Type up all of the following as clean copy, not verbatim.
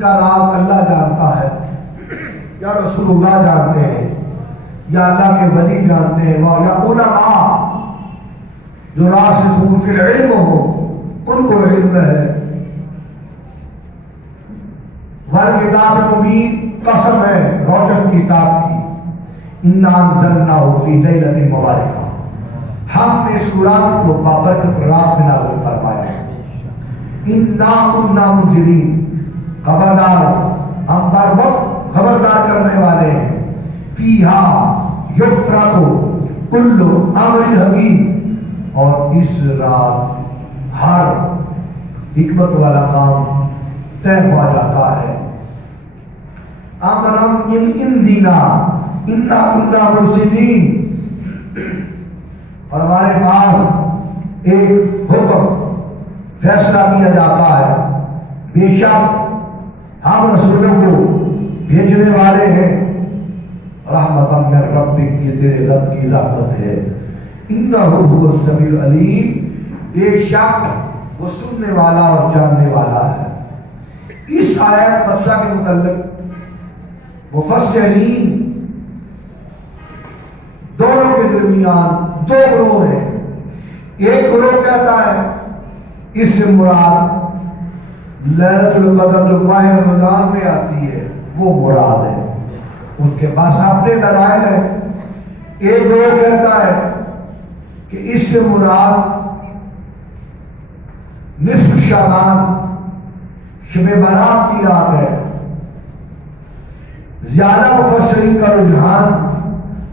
کا راز اللہ جانتا ہے، یا رسول اللہ جانتے ہیں، یا اللہ کے ولی جانتے ہیں، یا علماء جو راسخون فی العلم ہو ان کو علم ہے۔ والکتاب مبین، قسم ہے روشن کتاب کی، انا انزلناہ فی لیلۃ مبارکہ، ہم نے اس قرآن کو بابرکت رات میں نازل فرمایا ہے۔ انا کنا منذرین، خبردار ہم بر وقت خبردار کرنے والے ہیں۔ فیہا یفرق کل امر حکیم، اور اس رات ہر حکمت والا کام طے ہوا جاتا ہے۔ امرم من عندنا انا کنا مرسلین، اور ہمارے پاس ایک حکم فیصلہ کیا جاتا ہے، بے شک ہم رسولوں کو بھیجنے والے ہیں۔ رحمت من ربک، یہ تیرے رب کی رحمت ہے۔ انہ هو السمیع العلیم، بے شک وہ سننے والا اور جاننے والا ہے۔ اس آیت مدرسہ کے متعلق مفسرین دونوں کے درمیان دو گروہ ہیں۔ ایک گروہ کہتا ہے اس سے مراد لیلۃ القدر جو ماہ رمضان میں آتی ہے وہ مراد ہے، اس کے پاس اپنے دلائل ہیں۔ ایک گروہ کہتا ہے کہ اس سے مراد نصف شعبان، شب برات کی رات ہے۔ زیادہ مفسرین کا رجحان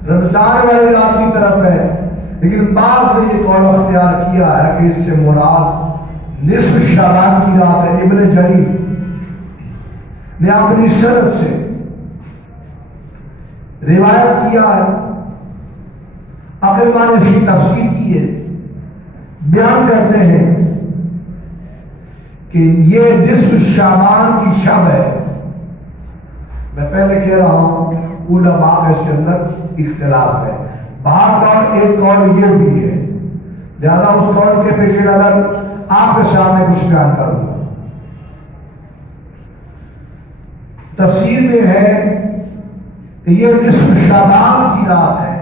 رمضان والی رات کی طرف ہے، لیکن بعض نے یہ قول اختیار کیا ہے کہ اس سے مراد نصف شعبان کی رات ہے۔ ابن جریر نے اپنی سند سے روایت کیا ہے، اقربا نے اس کی تفسیر کی ہے، بیان کرتے ہیں کہ یہ نصف شعبان کی شب ہے۔ میں پہلے کہہ رہا ہوں علماء کا اس کے اندر اختلاف ہے، بعض اور ایک قول یہ بھی ہے، لہذا اس قول کے پیش نظر آپ کے سامنے کچھ بیان کروں گا۔ تفسیر میں ہے کہ یہ نصف شعبان کی رات ہے،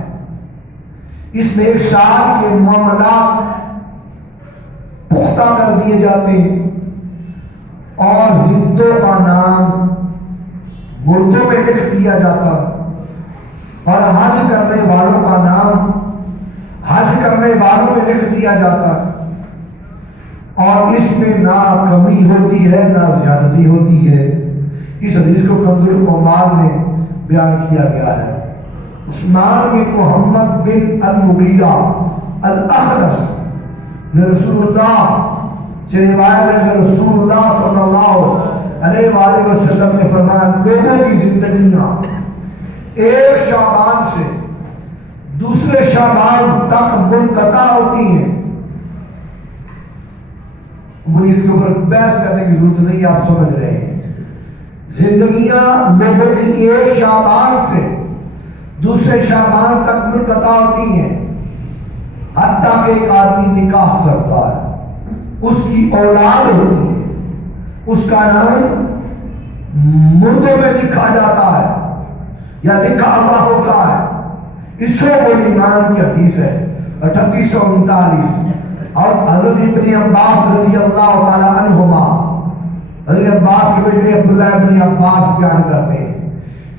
اس میں ایک سال کے معاملات پختہ کر دیے جاتے ہیں، اور زندوں کا نام مردوں میں لکھ دیا جاتا، اور حج کرنے والوں کا نام حج کرنے والوں میں لکھ دیا جاتا، اور اس میں نہ کمی ہوتی ہے نہ زیادتی ہوتی ہے۔ اس حدیث کو کنز العمال میں بیان کیا گیا ہے۔ عثمان بن محمد بن المغیرہ الاخنس نے رسول اللہ سے روایت ہے کہ رسول اللہ صلی اللہ علیہ وآلہ وسلم نے فرمایا، لوگوں کی زندگیاں ایک شعبان سے دوسرے شعبان تک منقطع ہوتی ہیں۔ مجھے اس کے اوپر بحث کرنے کی ضرورت نہیں، آپ سمجھ رہے ہیں۔ زندگیاں لوگوں کی ایک شعبان سے دوسرے شعبان تک منقطع ہوتی ہیں، حتیٰ کہ ایک آدمی نکاح کرتا ہے، اس کی اولاد ہوتی ہے، اس کا نام مردوں میں لکھا جاتا ہے یا لکھا ہوا ہوتا ہے۔ اس شعب الایمان کی حدیث ہے 3839، اور حضرت ابن عباس رضی اللہ تعالی عنہما، حضرت عباس کے بیٹے عبداللہ ابن عباس بیان کرتے ہیں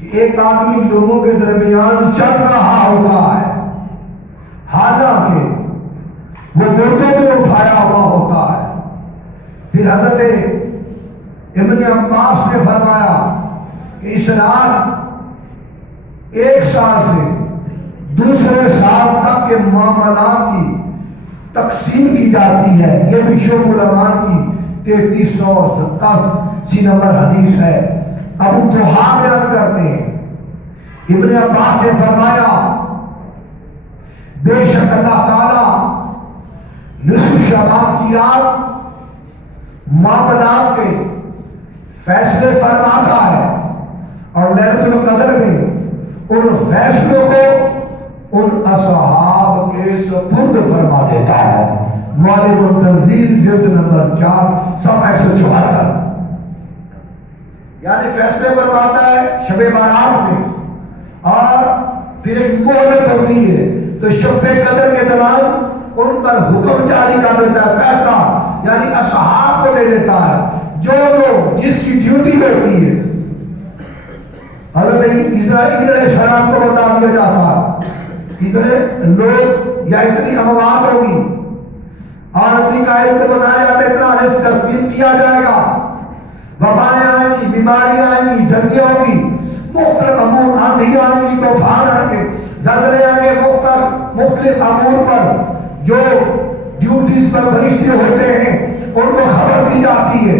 کہ ایک آدمی لوگوں کے درمیان چل رہا ہوتا ہے، حالانکہ وہ مردوں میں اٹھایا ہوا ہوتا ہے۔ پھر حضرت ابن عباس نے فرمایا کہ اس رات ایک سال سے دوسرے سال تک کے معاملات کی تقسیم کی جاتی ہے۔ یہ بھی شعب الایمان کی 3387 نمبر حدیث ہے۔ ابو طحا بیان کرتے ہیں، ابن عباس نے فرمایا، بے شک اللہ تعالی نصف شعبان کی رات معاملات کے فیصلے فرماتا ہے، اور لیلۃ القدر میں ان فیصلوں کو ان اصحاب کے سپرد فرما دیتا ہے۔ معالم التنزیل جلد نمبر 4 صفحہ 174۔ یعنی فیصلے فرماتا ہے شب بارات میں، اور پھر ایک مہلت ہوتی ہے تو شب قدر کے دوران ان پر حکم جاری کر دیتا ہے، فیصلہ یعنی اصحاب کو دے دیتا ہے، جو جس کی ڈیوٹی ہوتی ہے۔ حضرت اسرائیل علیہ السلام کو بتا دیا جاتا ہے اتنے لوگ یا اتنی اموات ہوگی، اور اتنی قائد کو بتایا جاتا ہے اتنا رزق تقسیم کیا جائے گا، وبائیں آئیں گی، بیماریاں آئیں گی، جنگیں ہوں گی، مختلف امور، آندھی آئیں گی، طوفان آئیں گے، زلزلے آئیں گے، مختلف امور پر جو ڈیوٹیز پر فرشتے ہوتے ہیں ان کو خبر دی جاتی ہے۔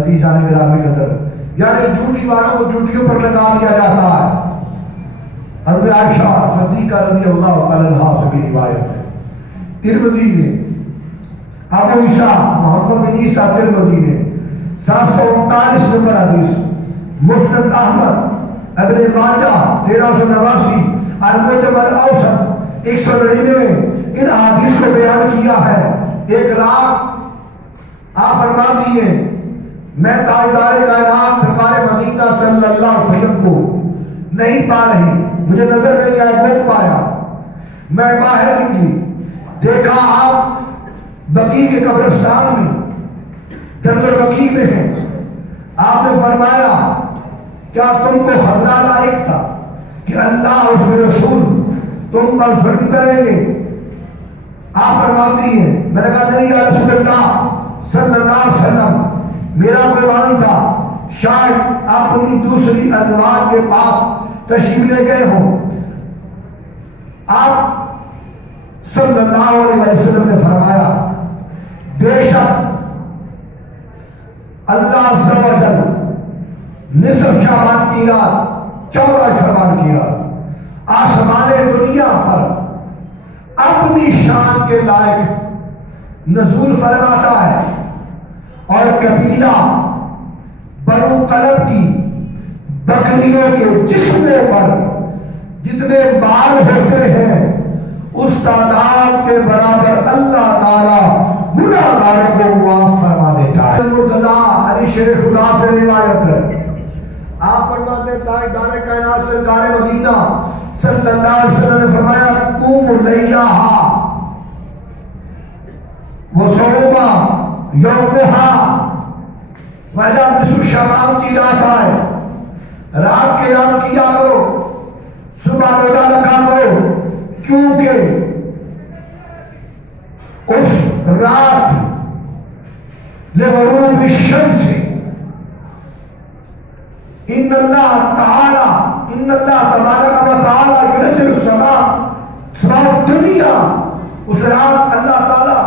عزیزان گرامی قدر، یعنی ڈیوٹی والوں کو ڈیوٹیوں پر لگا دیا جاتا ہے۔ حضرت عائشہ صدیقہ رضی اللہ تعالی عنہا سے بھی روایت ہے، ترمذی نے، ابو عیسیٰ محمد بن عیسیٰ ترمذی نے 739 نمبر حدیث، مسند احمد، ابن ماجہ 1389، المعجم الاوسط 199 ان حدیث کو بیان کیا ہے۔ ایک رات آپ فرماتی ہیں میں تاجدار کائنات سرکار مدینہ صلی اللہ علیہ وسلم کو نہیں پا رہی، مجھے نظر نہیں آیا، گھوم پایا، میں باہر نکلی، دیکھا آپ بقیع کے قبرستان میں، جنگل بقیع میں ہیں۔ آپ نے فرمایا کیا تم کو خطرہ لائق تھا کہ اللہ اور اس کے رسول تم پر ظلم کریں گے؟ آپ فرماتی ہیں میں نے کہا نہیں یا رسول اللہ صلی اللہ علیہ وسلم، میرا قرآن تھا، شاید آپ اپنی دوسری ازواج کے پاس تشریف لے گئے ہوں۔ آپ صلی اللہ علیہ وسلم نے فرمایا بے شک اللہ عز و جل نصف شعبان کی رات، 14 شعبان کی رات آسمان دنیا پر اپنی شان کے لائق نزول فرماتا ہے، اور قبیلہ بنو قلب کی بکریوں کے جسموں پر جتنے بال ہوتے ہیں اس تعداد کے برابر اللہ تعالیٰ گناہگاروں کو معاف فرما دیتا ہے۔ مرتضیٰ علی شیر خدا سے روایت ہے، آپ فرماتے ہیں تاجدار کائنات سرکار مدینہ صلی اللہ علیہ وسلم نے فرمایا قوم لیلہا وصوما یومہا، جب نصف شعبان کی رات آئے رات کے قیام کیا کرو، صبح روزہ رکھا کرو، کیونکہ اس رات لغروب الشمس ان اللہ تبارک و تعالی ينزل السماء دنیا، اس رات اللہ تعالی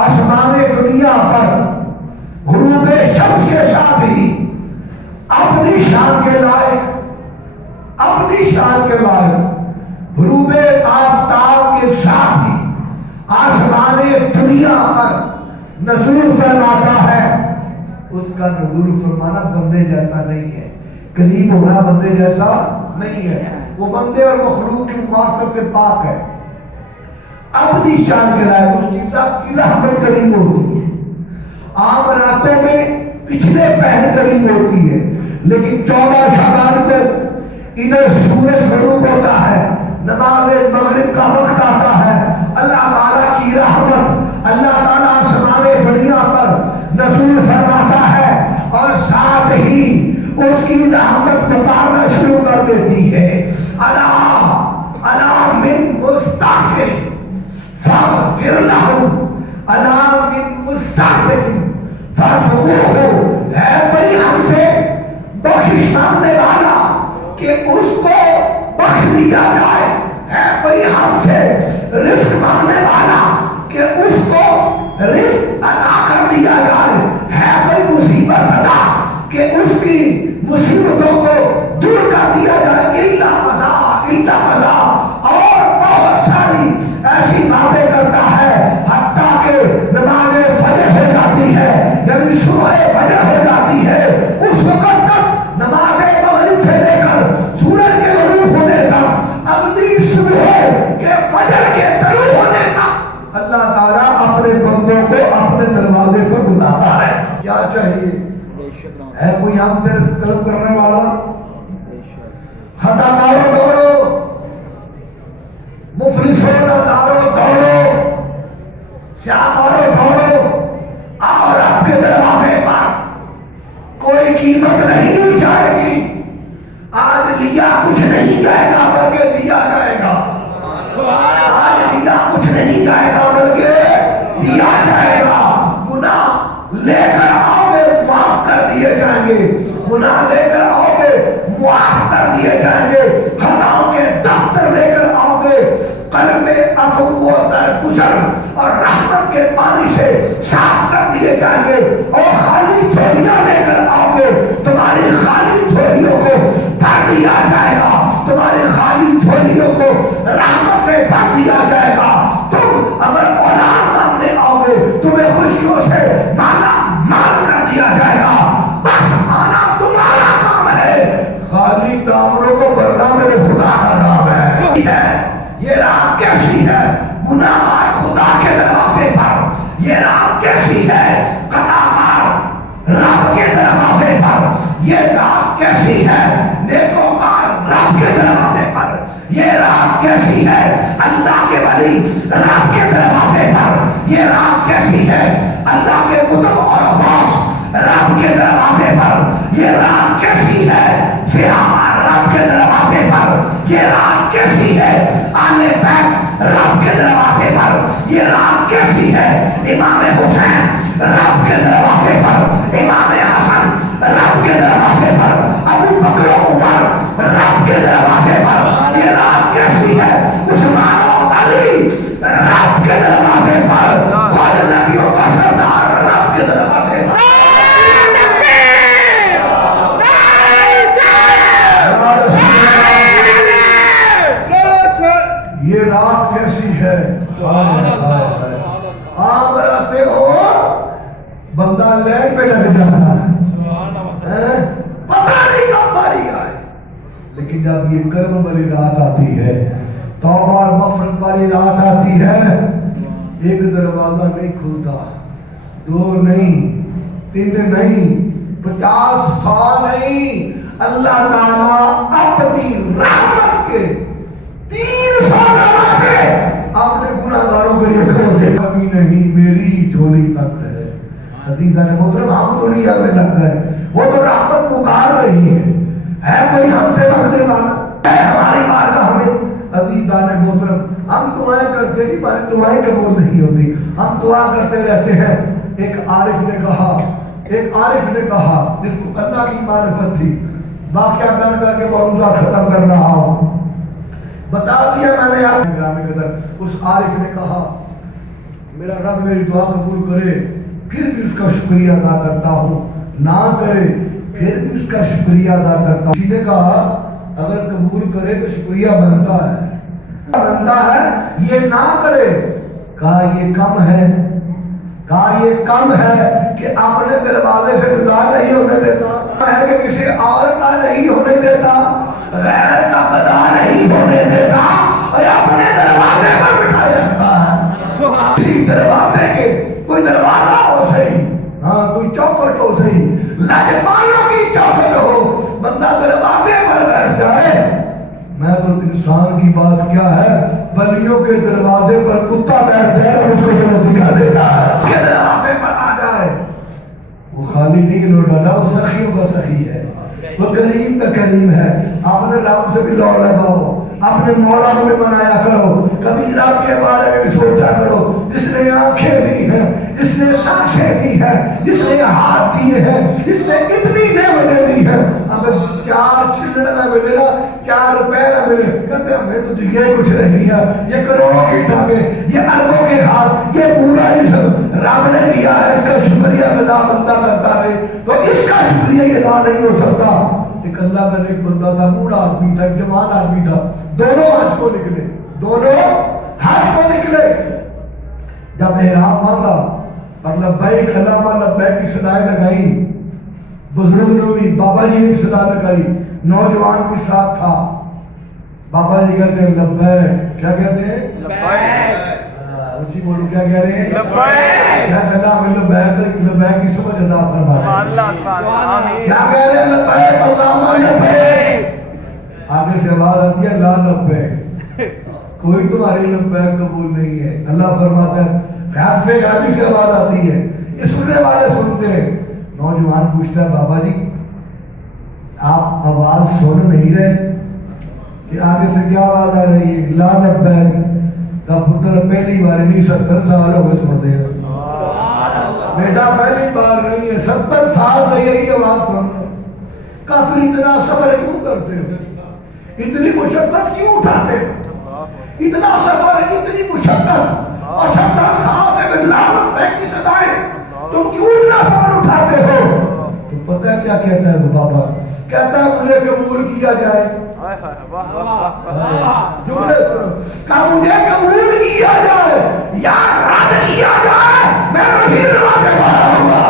آسمان دنیا پر غروب شمس کے ساتھ ہی اپنی شان کے لائق غروب آفتاب کے ساتھ ہی آسمان دنیا پر نزول فرماتا ہے۔ اس کا نزول فرمانا بندے جیسا نہیں ہے، قریب ہونا بندے جیسا نہیں ہے، وہ بندے اور مخلوق کی مماثلت سے پاک ہے، اپنی شان کے لائق اس کی رحمت قریب ہوتی ہے۔ عام راتوں میں پچھلے پہر قریب ہوتی ہے، لیکن 14 شعبان کو ادھر سورج غروب ہوتا ہے، نماز مغرب کا وقت آتا ہے، اللہ تعالیٰ کی رحمت اللہ تعالیٰ آسمان دنیا پر نزول فرماتا ہے، اور ساتھ ہی اس کی رحمت پکارنا شروع کر دیتی ہے، الا من مستغفر فاغفر لهم، الا من مستغفر فارزقوه، ہے کوئی ہم سے بخشش مانگنے والا کہ اس کو بخش دیا جائے، ہے کوئی ہم سے رزق مانگنے والا کہ اس کو رزق عطا کر دیا جائے، ہے کوئی مصیبت عطا کہ اس کی مصیبتوں کو دور کر دیا جائے، الا قضا، اور بہت ساری ایسی باتیں کرتا ہے حتیٰ کہ نماز فجر ہو جاتی ہے، یعنی صبح فجر ہو جاتی ہے، اس وقت تک نماز مغرب سے لے کر سورج کے غروب ہونے تک، اگلی صبح کے فجر کے طلوع ہونے تک اللہ تعالیٰ اپنے بندوں کو اپنے دروازے پر بلاتا ہے۔ کیا چاہیے؟ ہے کوئی ہم سے طلب کرنے والا. خطا کارو دوڑو, مفلسوں دارو دوڑو, سیاکارو دوڑو, اور آپ کے دروازے پر کوئی قیمت نہیں لی جائے گی. آج لیا کچھ نہیں جائے گا بلکہ دیا جائے گا. آج لیا کچھ نہیں جائے گا بلکہ دیا جائے گا. گناہ لے کر آؤ گے معاف کر دیے جائیں گے. گناہ لے کر آؤ گے معاف کر دیے جائیں گے. خطاؤں کے دفتر لے کر آؤ گے, قلب میں عفو و درگزر اور رحمت کے پانی سے صاف کر دیے جائیں گے. اور خالی جھولیاں لے کر آؤ گے, تمہاری خالی جھولیوں کو بھر دیا جائے گا. تمہاری خالی جھولیوں کو رحمت سے بھر دیا جائے گا. تم اگر اولاد مانگنے آؤ گے تمہیں خوشیوں سے مالا مال کر دیا جائے گا. بس آنا تمہارا کام ہے, خالی دامنوں کو بھرنا میرے خدا کا کام ہے. یہ رات کیسی ہے گناہ گار خدا کے دروازے پر. یہ رات کیسی ہے قطع کار رب کے دروازے پر. یہ رات کیسی ہے نیکوکار رب کے دروازے پر. یہ رات کیسی ہے اللہ کے ولی رب کے دروازے پر. یہ رات کیسی ہے اللہ کے قطب اور غوث رب کے دروازے پر. یہ رات کیسی ہے سیاح رب کے دروازے پر. یہ رات کیسی ہے آل بیت رب کے دروازے پر. یہ رات کیسی ہے امام حسین رب کے دروازے پر, امام حسن رب کے دروازے پر, ابو بکر و عمر رب کے دروازے پر. یہ رات کیسی ہے عثمان و علی رب کے دروازے پر, خود نبیوں کا سردار رب کے دروازے پر. یہ رات کیسی ہے آپ رہتے ہو بندہ لین پہ لگ جاتا ہے, پتہ نہیں کب باری آئے. لیکن جب یہ کرم والی رات آتی ہے, توبہ اور مغفرت والی رات آتی ہے, ایک دروازہ نہیں کھلتا, دو نہیں, تین نہیں, 50 سال نہیں. اللہ تعالیٰ اپنی رحمت کے 300 دروازے اپنے گناہگاروں کے لیے کھول دے. کبھی نہیں میری جھولی تک ہے. عزیزان محترم ہم دنیا میں لگ گئے, وہ تو رحمت پکار رہی ہے کوئی ہم سے مانگنے والا ہے ہماری بارگاہ میں. عزیزان محترم ہم دعائیں کرتے ہیں, ہماری دعائیں قبول نہیں ہوتی, ہم دعا کرتے رہتے ہیں. ایک عارف نے کہا جس کو اللہ کی معرفت تھی, واقعہ کر کے موضوع ختم کر رہا ہوں, بتا دیا میں نے آپ گرامی قدر. اس عارف نے کہا میرا رب میری دعا قبول کرے پھر بھی اس کا شکریہ ادا کرتا ہوں, نہ کرے پھر بھی اس کا شکریہ ادا کرتا ہوں. کسی نے کہا اگر قبول کرے تو شکریہ بنتا ہے, یہ نہ کرے کہا یہ کم ہے. کہا یہ کم ہے کہ اپنے دروازے سے جدا نہیں ہونے دیتا ہے, کہ کسی اور کا نہیں ہونے دیتا, غیر کا قضا نہیں ہونے دیتا, اور اپنے دروازے پر بٹھائے رکھتا ہے. اسی دروازے کے کوئی دروازہ ہو صحیح, ہاں کوئی چوکھٹ ہو صحیح, لاجپالوں کی چوکھٹ ہو, بندہ دروازے پر بیٹھ جائے. میں تو انسان کی بات کیا ہے, ولیوں کے دروازے پر کتا بیٹھ جائے اور اس کو جنت دکھا دیتا ہے. اس کے دروازے پر آ جائے, وہ خالی نہیں لوٹاتا, وہ سخیوں کا سخی ہے, وہ کریم کا کریم ہے. آپ نے رب سے بھی لو لگاؤ, اپنے مولا کو بھی منایا کرو, کبھی رب کے بارے میں بھی سوچا کرو. جس نے آنکھیں دی ہیں, جس نے سانسیں دی ہیں, جس نے ہاتھ دیے ہیں, جس نے اتنی نعمتیں دی ہیں, اب 4 چھلڑ نہ ملے نا, 4 روپے نہ ملے, کہتے ہیں ہمیں تو یہ کچھ نہیں ہے, یہ کروڑوں کی ٹانگیں, یہ اربوں کے ہاتھ, یہ پورا جسم رب نے دیا ہے, اس کا شکریہ ادا بندہ کرتا رہے تو اس کا شکریہ ادا نہیں ہو سکتا. ایک اللہ کا ایک بندہ تھا, بوڑھا آدمی تھا, ایک جوان آدمی تھا, دونوں حج کو نکلے. جب احرام باندھا اور لبیک اللہم لبیک کی صدائیں لگائی, بزرگ نے بھی, بابا جی نے بھی صدا لگائی, نوجوان کے ساتھ تھا. بابا جی کہتے ہیں لبیک, کیا کہتے ہیں؟ اچھی بولو کیا کہہ رہے ہیں؟ لبیک. شاید اللہ میں لبیک کی سمجھ عطا فرمائے. کیا کہہ رہے ہیں؟ لبیک اللہم لبیک. آگے سے آواز آتی ہے لا لبیک، کوئی تمہاری لبیک قبول نہیں ہے. اللہ فرماتا ہے خیال غازی سے آواز آتی ہے، یہ سننے والے سنتے ہیں. نوجوان پوچھتا ہے بابا جی آپ آواز سن نہیں رہے کہ آگے سے کیا آواز آ رہی ہے؟ لا لبیک. کا پتر پہلی بار نہیں 70 سال ہو گئے سن دے بیٹا، پہلی بار نہیں ہے 70 سال سے یہی آواز سن رہے. کہا پھر اتنا سفر کیوں کرتے ہو، اتنی مشقت کیوں اٹھاتے ہو؟ اتنا سفر ہے، اتنی مشقت اور 70 سال سے لا لبیک کی صدائیں، تم کیوں اتنا سفر اٹھاتے ہو؟ تو پتہ ہے کیا کہتا ہے وہ بابا؟ کہتا ہے مجھے قبول کیا جائے. جملے سنو، کہ مجھے قبول کیا جائے یا رد کیا جائے، میں مسیح دروازے پر آؤں گا.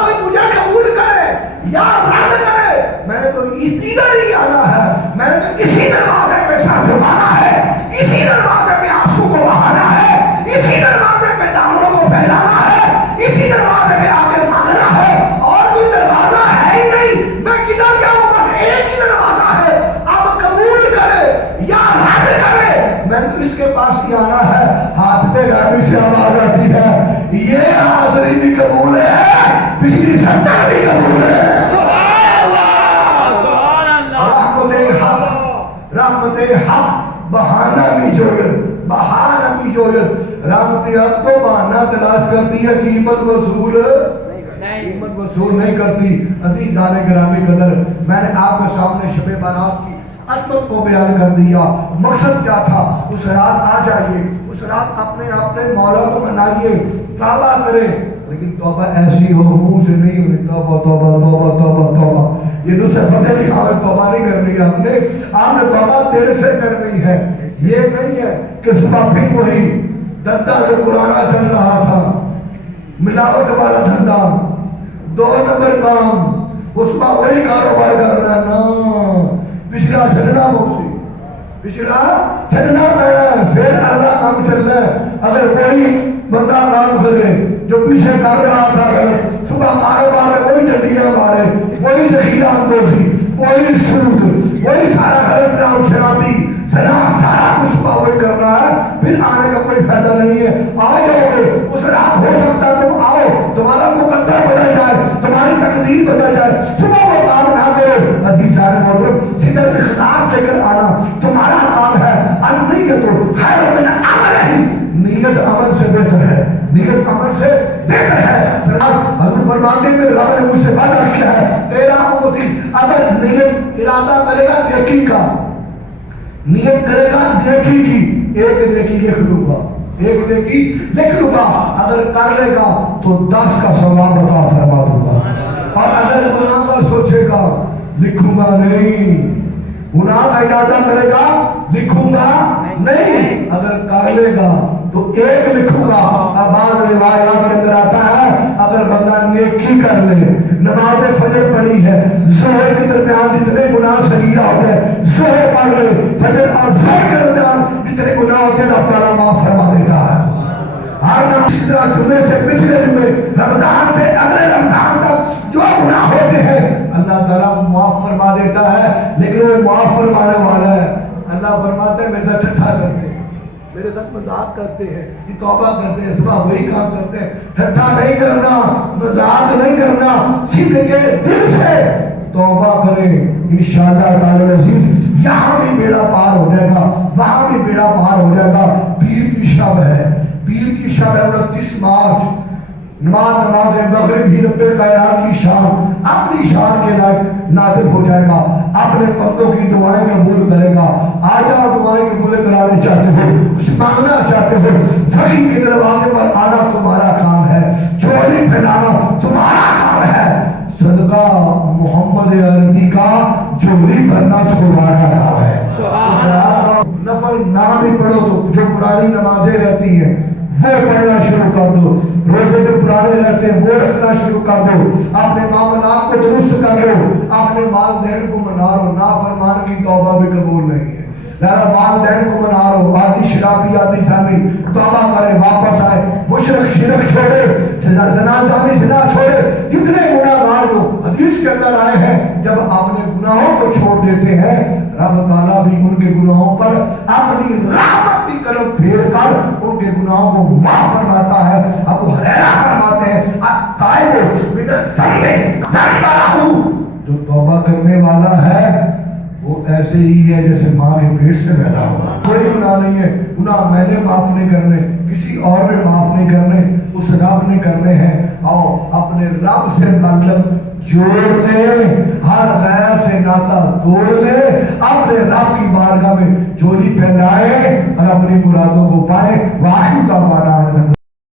کوئی مجھے قبول کرے یا رد کرے، میں نے تو ادھر ہی آنا ہے، میں نے تو اسی دروازے پہ سر جھکانا ہے، اسی دروازے پہ آنسو کو بہانا ہے، اسی دروازے پہ دامنوں کو پھیلانا ہے، اسی دروازے پہ آ کے مانگنا ہے. اور کوئی دروازہ ہے ہی نہیں، میں کدھر جاؤں؟ بس ایک ہی دروازہ ہے. اب قبول کرے یا رد کرے، میں تو اس کے پاس ہی آنا ہے. ہاتھ پہ غازی سے آواز آتی ہے یہ حاضری بھی قبول ہے، پچھلی 70 بھی قبول ہے. رحمت حق بہانہ بھی جوید، بہانہ بھی جوید. رحمت حق تو بہانہ تلاش کرتی ہے، قیمت وصول نہیں کرتی. عزیزان گرامی قدر، میں نے آپ کے سامنے شب برات کی عظمت کو بیان کر دیا. مقصد کیا تھا؟ اس رات آ جائیے، اس رات اپنے مولا کو منائیے، توبہ کریں. لیکن توبہ ایسی ہو منہ سے نہیں ہونی توبہ توبہ توبہ توبہ توبہ. یہ دوسرے فتح نہیں کھا توبہ نہیں کرنی ہے. آپ نے توبہ دیر سے کرنی ہے. یہ نہیں ہے کہ صبح پھر وہی دھندا جو پرانا چل رہا تھا، ملاوٹ والا دھندا، 2 نمبر کام، اس میں وہی کاروبار کر رہا ہے. نا پچھلا چھڑنا موسی، پچھلا چھڑنا پڑا ہے، پھر اگلا کام چل رہا ہے. اگر کوئی بندہ کام کرے جو پیچھے کر رہا تھا، صبح کاروبار میں وہی ڈنڈیاں مارے، وہی ذخیرہ اندوزی، وہی سود، وہی سارا غلط کام، شرابی شراب، سارا کچھ صبح وہی کر رہا ہے، پھر آنے کا کوئی فائدہ نہیں ہے. آ جاؤ گے اس رات، ہو سکتا ہے تم آؤ، تمہارا مقدر بدل جائے، تمہاری تقدیر بدل جائے. صبح وہ کام نہ کرو. عزیزان محترم، صرف اخلاص لے کر آنا تمہارا کام ہے. النیت خیر من عمل ہی، نیت عمل سے بہتر ہے، نیت عمل سے بہتر ہے. حضور فرماتے ہیں میرے رب نے مجھ سے وعدہ کیا ہے، تیرا امتی اگر نیت ارادہ کرے گا نیکی کا، نیت کرے گا نیکی کی، ایک نیکی لکھ لوں گا، ایک نیکی لکھ لوں گا. اگر کر لے گا تو 10 کا ثواب عطا فرما دوں گا. اور اگر گناہ کا سوچے گا لکھوں گا نہیں، گناہ کا ارادہ کرے گا لکھوں گا نہیں، اگر کر لے گا تو ایک لکھوں گا. اب بعض روایات کے اندر آتا ہے اگر بندہ نیکی کر لے، نماز فجر پڑھی ہے، ظہر کے درمیان جتنے گناہ صغیرہ ہو جائے ظہر پڑھ لے، فجر اور ظہر کے درمیان جتنے گناہ ہوتے ہیں اللہ تعالیٰ معاف فرما دیتا ہے. ہر نماز اس طرح جمعے سے پچھلے جمعے، رمضان سے اگلے رمضان تک جو گناہ ہوتے ہیں اللہ تعالیٰ معاف فرما دیتا ہے. لیکن وہ معاف فرمانے والا ہے. اللہ فرماتا ہے میرے ساتھ ٹھٹھا کرتے ہیں، میرے ساتھ مذاق کرتے ہیں، توبہ کرتے ہیں، صبح وہی کام کرتے ہیں. ٹھٹھا نہیں کرنا، مذاق نہیں کرنا، سیدھے کے دل سے توبہ کریں. انشاءاللہ تعالی العزیز یہاں بھی بیڑا پار ہو جائے گا، وہاں بھی بیڑا پار ہو جائے گا. پیر کی شب ہے، پیر کی شب ہے 29 مارچ. نماز مغرب ہی رب کائنات کی شان اپنی شان کے لائق نازل ہو جائے گا، اپنے بندوں کی دعائیں قبول کرے گا. آ جاؤ دعائیں قبول کرانے چاہتے ہو، کچھ مانگنا چاہتے ہو، سخی کے دروازے پر آنا تمہارا کام ہے، چولی پھیلانا تمہارا کام ہے. صدقہ محمد عربی کا چولی بھرنا تمہارا کام ہے. نفل نہ بھی پڑھو تو جو پرانی نمازیں رہتی ہیں وہ پڑھنا شروع کر دو، روزے جو پرانے رہتے ہیں وہ رکھنا شروع کر دو، اپنے معاملات کو درست کر لو، اپنے والدین کو منا لو. نافرمان کی توبہ بھی قبول نہیں ہے. لہذا والدین کو منا لو، آدھی شرابی آدھی زانی توبہ کرے واپس آئے، مشرک شرک چھوڑے، زنا زانی زنا چھوڑے، کتنے گناہگار ہو حدیث کے اندر آئے ہیں جب اپنے گناہوں کو چھوڑ دیتے ہیں رب تعالیٰ بھی ان کے گناہوں پر اپنی رحمت کی قلم پھیر کر ان کے گناہوں کو معاف فرماتا ہے۔ ابو ہریرہ فرماتے ہیں التائب من الذنب ذنبہ، جو توبہ کرنے والا ہے وہ ایسے ہی ہے جیسے ماں کے پیٹ سے پیدا ہوا، کوئی گناہ نہیں ہے، گناہ میں نے معاف نہیں کرنے، کسی اور نے معاف نہیں کرنے، اس رب نے کرنے ہیں۔ آؤ اپنے رب سے تعلق جوڑ لے، ہر غیر سے ناتا توڑ لے، اپنے رب کی بارگاہ میں جھولی پھیلائے اور اپنی مرادوں کو پائے۔ وآخر دعوانا